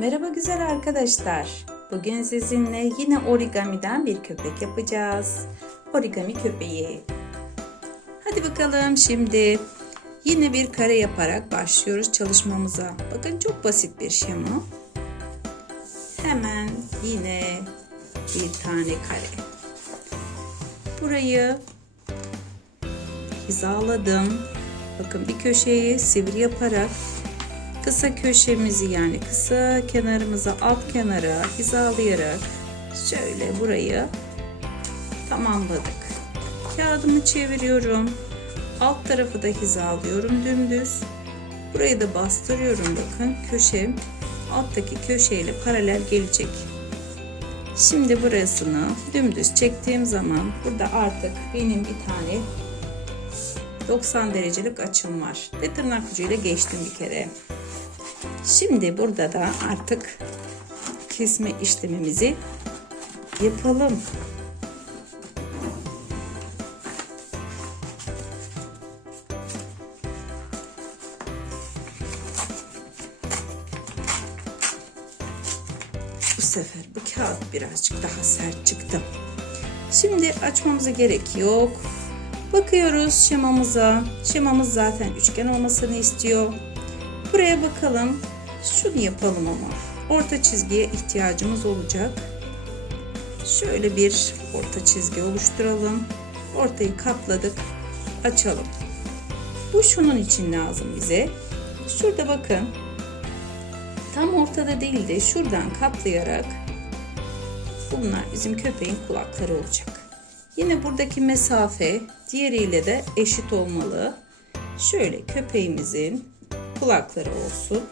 Merhaba güzel arkadaşlar. Bugün sizinle yine origamiden bir köpek yapacağız. Origami köpeği. Hadi bakalım şimdi yine bir kare yaparak başlıyoruz çalışmamıza. Bakın çok basit bir şema. Hemen yine bir tane kare. Burayı hizaladım. Bakın bir köşeyi sivri yaparak kısa köşemizi yani kısa kenarımızı alt kenara hizalayarak şöyle burayı tamamladık. Kağıdımı çeviriyorum. Alt tarafı da hizalıyorum dümdüz. Burayı da bastırıyorum bakın. Köşem alttaki köşeyle paralel gelecek. Şimdi burasını dümdüz çektiğim zaman burada artık benim bir tane 90 derecelik açım var. Ve tırnak ucuyla geçtim bir kere. Şimdi burada da artık kesme işlemimizi yapalım. Bu sefer bu kağıt birazcık daha sert çıktı. Şimdi açmamıza gerek yok. Bakıyoruz şemamıza. Şemamız zaten üçgen olmasını istiyor. Buraya bakalım. Şunu yapalım ama. Orta çizgiye ihtiyacımız olacak. Şöyle bir orta çizgi oluşturalım. Ortayı kapladık. Açalım. Bu şunun için lazım bize. Şurada bakın. Tam ortada değil de şuradan kaplayarak bunlar bizim köpeğin kulakları olacak. Yine buradaki mesafe diğeriyle de eşit olmalı. Şöyle köpeğimizin kulakları olsun.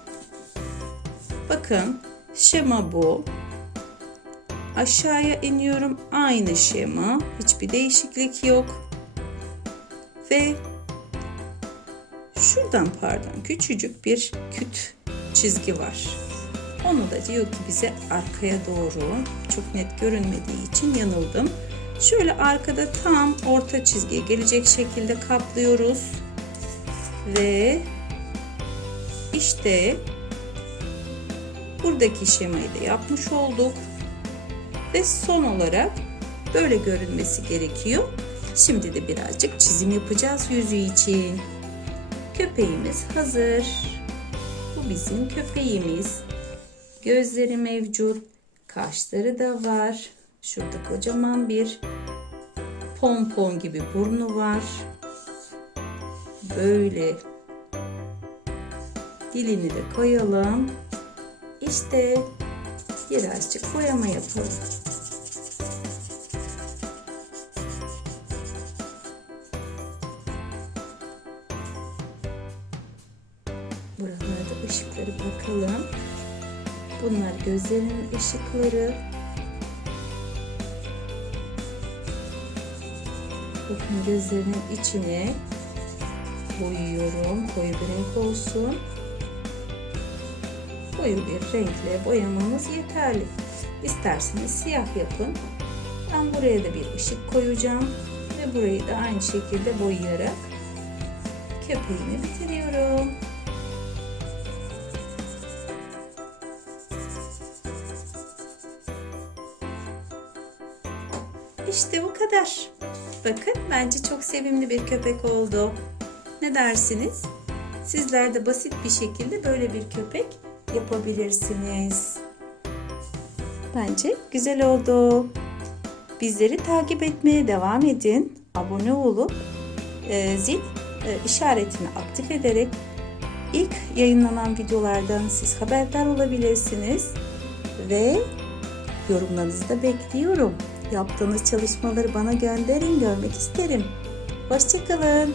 Bakın şema bu. Aşağıya iniyorum. Aynı şema. Hiçbir değişiklik yok. Ve şuradan küçücük bir küt çizgi var. Onu da diyor ki bize arkaya doğru. Çok net görünmediği için yanıldım. Şöyle arkada tam orta çizgiye gelecek şekilde kaplıyoruz. Ve işte buradaki şemayı da yapmış olduk. Ve son olarak böyle görünmesi gerekiyor. Şimdi de birazcık çizim yapacağız yüzü için. Köpeğimiz hazır. Bu bizim köpeğimiz. Gözleri mevcut. Kaşları da var. Şurada kocaman bir pompon gibi burnu var. Böyle dilini de koyalım. İşte birazcık boyama yapalım. Buralarda ışıkları bakalım. Bunlar gözlerinin ışıkları. Bakın gözlerinin içine boyuyorum. Koyu bir renk olsun. Koyu bir renkle boyamamız yeterli. İsterseniz siyah yapın. Ben buraya da bir ışık koyacağım. Ve burayı da aynı şekilde boyayarak köpeğimi bitiriyorum. İşte bu kadar. Bakın bence çok sevimli bir köpek oldu. Ne dersiniz? Sizler de basit bir şekilde böyle bir köpek yapabilirsiniz. Bence güzel oldu. Bizleri takip etmeye devam edin. Abone olup zil işaretini aktif ederek ilk yayınlanan videolardan siz haberdar olabilirsiniz. Ve yorumlarınızı da bekliyorum. Yaptığınız çalışmaları bana gönderin, görmek isterim. Hoşça kalın.